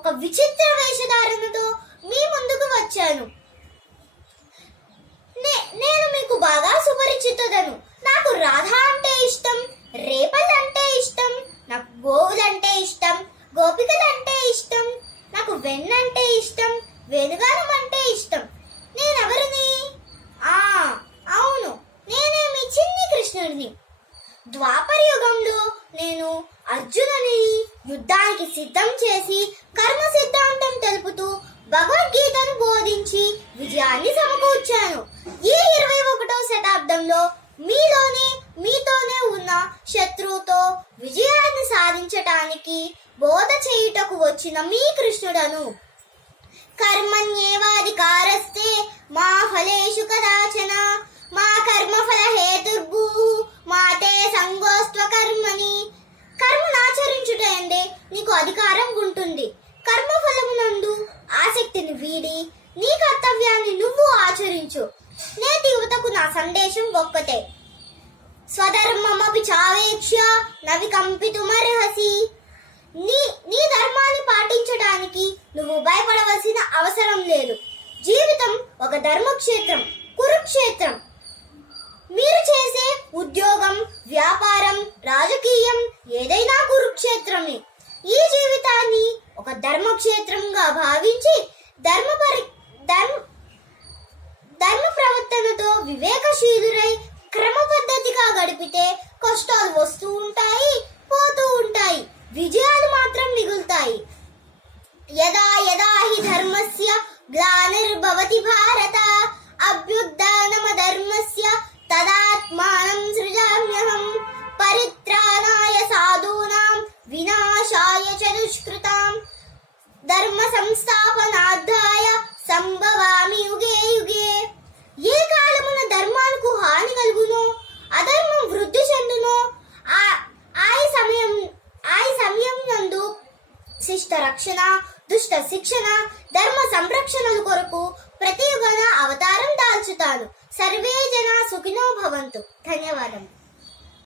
ఒక విచిత్ర వేషధారణతో మీ ముందుకు వచ్చాను. నేను మీకు బాగా సుపరిచితుడను. నాకు రాధ అంటే ఇష్టం, రేపల్ అంటే ఇష్టం, నాకు గోవులంటే ఇష్టం, గోపికలంటే ఇష్టం, నాకు వెన్నంటే ఇష్టం, వేణుగానం అంటే ఇష్టం. నేనెవరిని? అవును, నేనే మీ చిన్ని కృష్ణుడిని. ద్వాపర యుగంలో నేను అర్జునుని యుద్ధానికి సిద్ధం చేసి కర్మ సిద్ధాంతం తెలుపుతూ భగవద్గీతను బోధించి విజయాన్ని సమకూర్చాను. ఈ 21వ శతాబ్దంలో మీతోనే ఉన్న శత్రువుతో విజయాన్ని సాధించటానికి బోధ చేయుటకు వచ్చిన మీ కృష్ణుడను. కర్మణ్యేవాధికారస్తే మా ఫలేషు కదాచన మా కర్మఫల హేతుర్భూః మా తే సంగోస్త్వ కర్మణి. కర్మనాచరించుటయందే నీకు అధికారం ఉంటుంది. కర్మఫలమునందు ఆసక్తిని వీడి నీ కర్తవ్యాన్ని నువ్వు ఆచరించు. నేటి యువతకు నా సందేశం ఒక్కటే, స్వధర్మమపి చావేక్ష్య నవికంపితుమర్హసి. నీ ధర్మాన్ని పాటించడానికి నువ్వు భయపడవలసిన అవసరం లేదు. జీవితం ఒక ధర్మక్షేత్రం, కురుక్షేత్రం. మీరు చేసే ఉద్యోగం, వ్యాపారం, రాజకీయం ఏదైనా కురుక్షేత్రమే. ఈ జీవితాన్ని ఒక ధర్మక్షేత్రంగా భావించి ధర్మ ప్రవర్తనతో వివేకశీలురై క్రమ పద్ధతిగా గడిపితే కష్టాలు వస్తూ ఉంటాయి, పోతూ ఉంటాయి, విజయాలు మాత్రం మిగులుతాయి. యదా యదా హి ధర్మస్య గ్లానిర్భవతి భారత అభ్యుత్థానమధర్మస్య తదాత్మానం సృజామ్యహం పరిత్రాణాయ సాధూనాం వినాశాయ చ దుష్కృతాం ధర్మ సంస్థాపనార్థాయ సంభవామి యుగే యుగే. ఏ కాలమున ధర్మానికి హాని కలుగునో, అధర్మం వృద్ధి చెందునో ఆ సమయం నందు శిష్ట రక్షణ, దుష్ట శిక్షణ, ధర్మ సంరక్షణల కొరకు ప్రతి యుగన అవతారం దాల్చుతాను. సర్వే జనా సుఖినో భవంతు. ధన్యవాదం.